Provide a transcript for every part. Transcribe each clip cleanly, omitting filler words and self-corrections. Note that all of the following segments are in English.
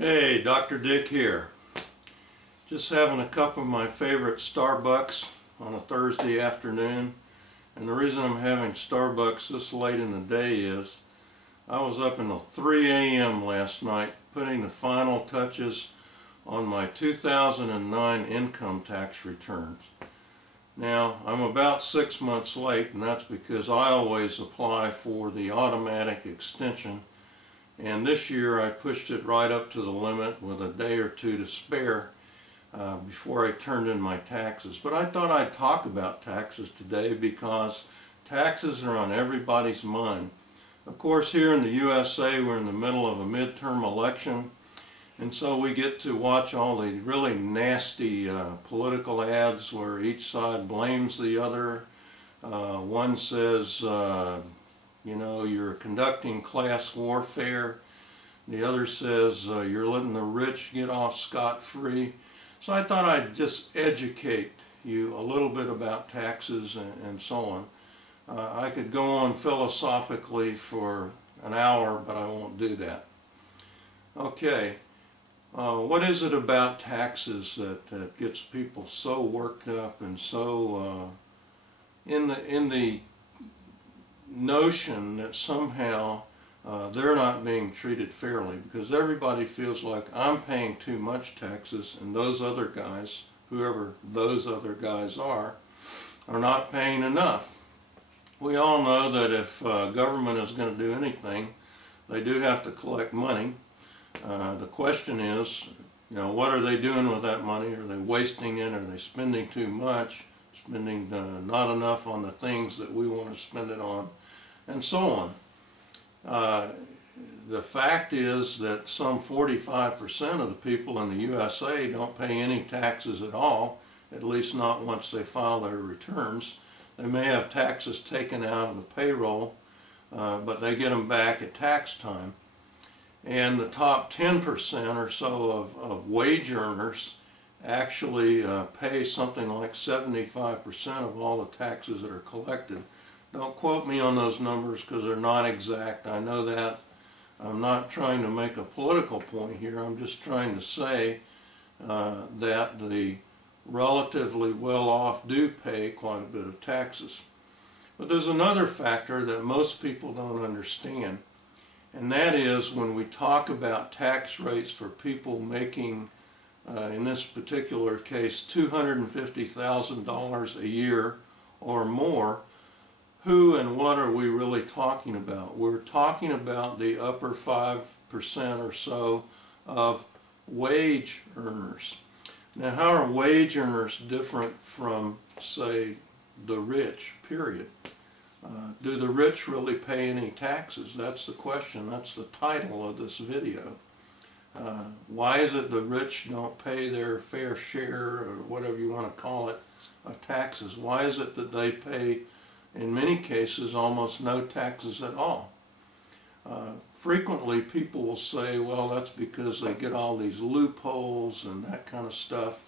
Hey, Dr. Dick here. Just having a cup of my favorite Starbucks on a Thursday afternoon. And the reason I'm having Starbucks this late in the day is I was up until 3 a.m. last night putting the final touches on my 2009 income tax returns. Now, I'm about 6 months late, and that's because I always apply for the automatic extension. And this year I pushed it right up to the limit with a day or two to spare before I turned in my taxes. But I thought I'd talk about taxes today because taxes are on everybody's mind. Of course, here in the USA we're in the middle of a midterm election, and so we get to watch all the really nasty political ads where each side blames the other. One says, you know, you're conducting class warfare. The other says you're letting the rich get off scot-free. So I thought I'd just educate you a little bit about taxes and so on. I could go on philosophically for an hour, but I won't do that. Okay, what is it about taxes that gets people so worked up and so in the notion that somehow they're not being treated fairly, because everybody feels like I'm paying too much taxes and those other guys, whoever those other guys are not paying enough. We all know that if government is going to do anything, they do have to collect money. The question is, you know, what are they doing with that money? Are they wasting it? Are they spending too much? Spending not enough on the things that we want to spend it on? And so on. The fact is that some 45% of the people in the USA don't pay any taxes at all, at least not once they file their returns. They may have taxes taken out of the payroll, but they get them back at tax time. And the top 10% or so of wage earners actually pay something like 75% of all the taxes that are collected. Don't quote me on those numbers because they're not exact. I know that. I'm not trying to make a political point here. I'm just trying to say that the relatively well-off do pay quite a bit of taxes. But there's another factor that most people don't understand, and that is when we talk about tax rates for people making, in this particular case, $250,000 a year or more. Who and what are we really talking about? We're talking about the upper 5% or so of wage earners. Now, how are wage earners different from, say, the rich, period? Do the rich really pay any taxes? That's the question. That's the title of this video. Why is it the rich don't pay their fair share, or whatever you want to call it, of taxes? Why is it that they pay, in many cases, almost no taxes at all? Frequently people will say, well, that's because they get all these loopholes and that kind of stuff,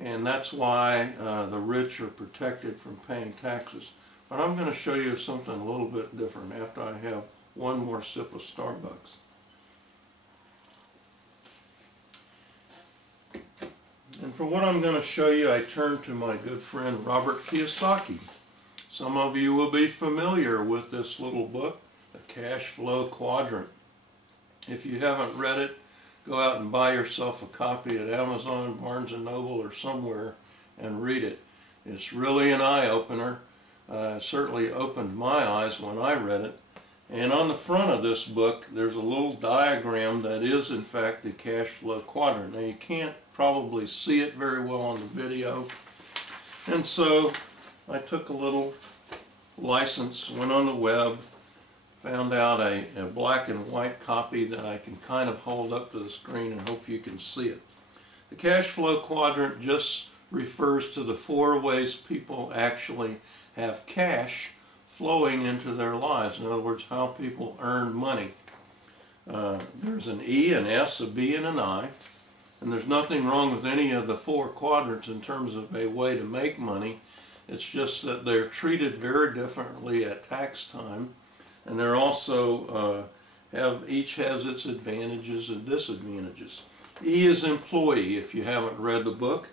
and that's why the rich are protected from paying taxes. But I'm going to show you something a little bit different after I have one more sip of Starbucks. And for what I'm going to show you, I turn to my good friend Robert Kiyosaki. Some of you will be familiar with this little book, The Cash Flow Quadrant. If you haven't read it, go out and buy yourself a copy at Amazon, Barnes & Noble, or somewhere and read it. It's really an eye-opener. It certainly opened my eyes when I read it. And on the front of this book, there's a little diagram that is, in fact, the cash flow quadrant. Now, you can't probably see it very well on the video. And so I took a little license, went on the web, found out a black and white copy that I can kind of hold up to the screen and hope you can see it. The cash flow quadrant just refers to the 4 ways people actually have cash flowing into their lives. In other words, how people earn money. There's an E, an S, a B, and an I. And there's nothing wrong with any of the 4 quadrants in terms of a way to make money. It's just that they're treated very differently at tax time, and they're also each has its advantages and disadvantages. E is employee, if you haven't read the book.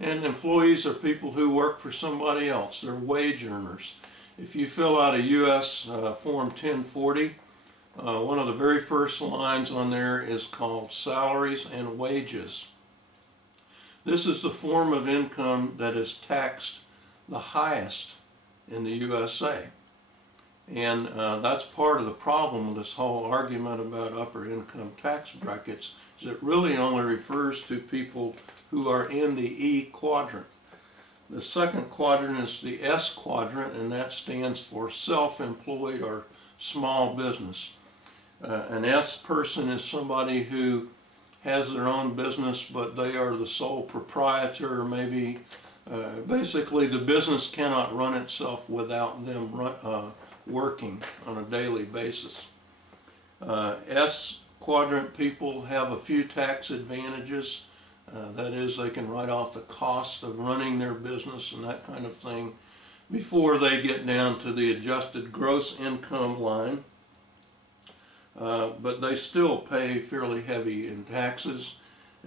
And employees are people who work for somebody else. They're wage earners. If you fill out a U.S. Form 1040, one of the very first lines on there is called salaries and wages. This is the form of income that is taxed the highest in the USA. And that's part of the problem with this whole argument about upper income tax brackets, is it really only refers to people who are in the E quadrant. The second quadrant is the S quadrant, and that stands for self-employed or small business. An S person is somebody who has their own business, but they are the sole proprietor, or maybe basically the business cannot run itself without them working on a daily basis. S quadrant people have a few tax advantages. That is, they can write off the cost of running their business and that kind of thing before they get down to the adjusted gross income line. But they still pay fairly heavy in taxes.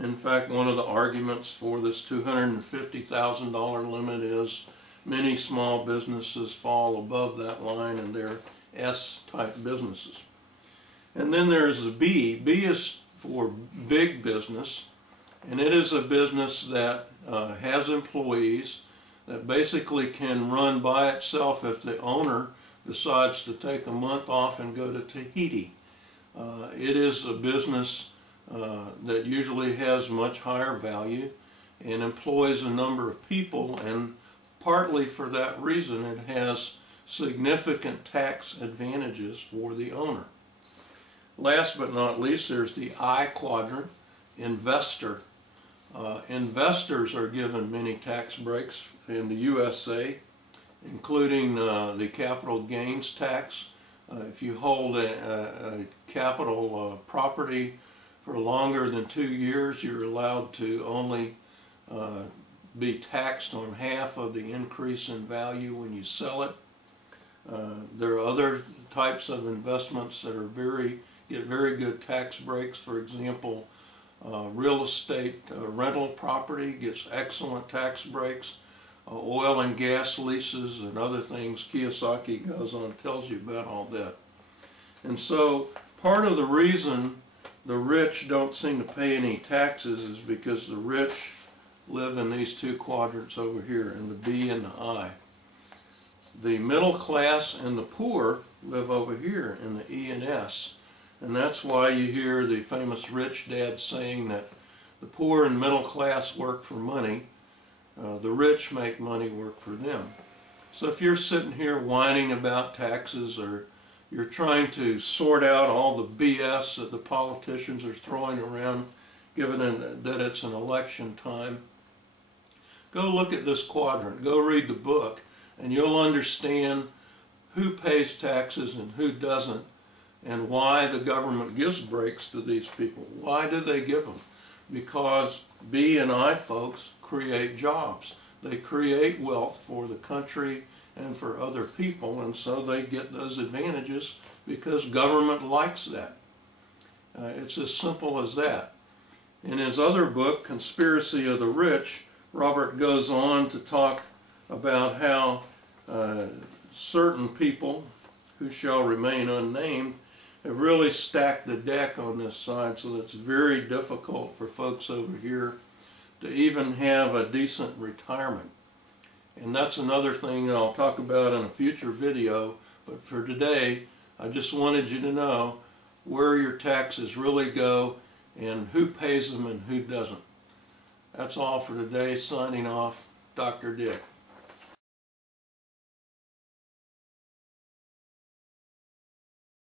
In fact, one of the arguments for this $250,000 limit is many small businesses fall above that line, and they're S-type businesses. And then there's the B. B is for big business, and it is a business that has employees that basically can run by itself if the owner decides to take a month off and go to Tahiti. It is a business that usually has much higher value and employs a number of people, and partly for that reason it has significant tax advantages for the owner. Last but not least, there's the I quadrant, investor. Investors are given many tax breaks in the USA, including the capital gains tax. If you hold a capital property for longer than 2 years, you're allowed to only be taxed on half of the increase in value when you sell it. There are other types of investments that are get very good tax breaks. For example, real estate rental property gets excellent tax breaks. Oil and gas leases and other things. Kiyosaki goes on and tells you about all that. And so part of the reason the rich don't seem to pay any taxes is because the rich live in these two quadrants over here, in the B and the I. The middle class and the poor live over here in the E and S. And that's why you hear the famous rich dad saying that the poor and middle class work for money, the rich make money work for them. So if you're sitting here whining about taxes, or you're trying to sort out all the BS that the politicians are throwing around, given that it's an election time, go look at this quadrant, go read the book, and you'll understand who pays taxes and who doesn't, and why the government gives breaks to these people. Why do they give them? Because B and I folks create jobs. They create wealth for the country and for other people, and so they get those advantages because government likes that. It's as simple as that. In his other book, Conspiracy of the Rich, Robert goes on to talk about how certain people, who shall remain unnamed, have really stacked the deck on this side, so that it's very difficult for folks over here to even have a decent retirement. And that's another thing I'll talk about in a future video, but for today I just wanted you to know where your taxes really go and who pays them and who doesn't. That's all for today. Signing off, Dr. Dick.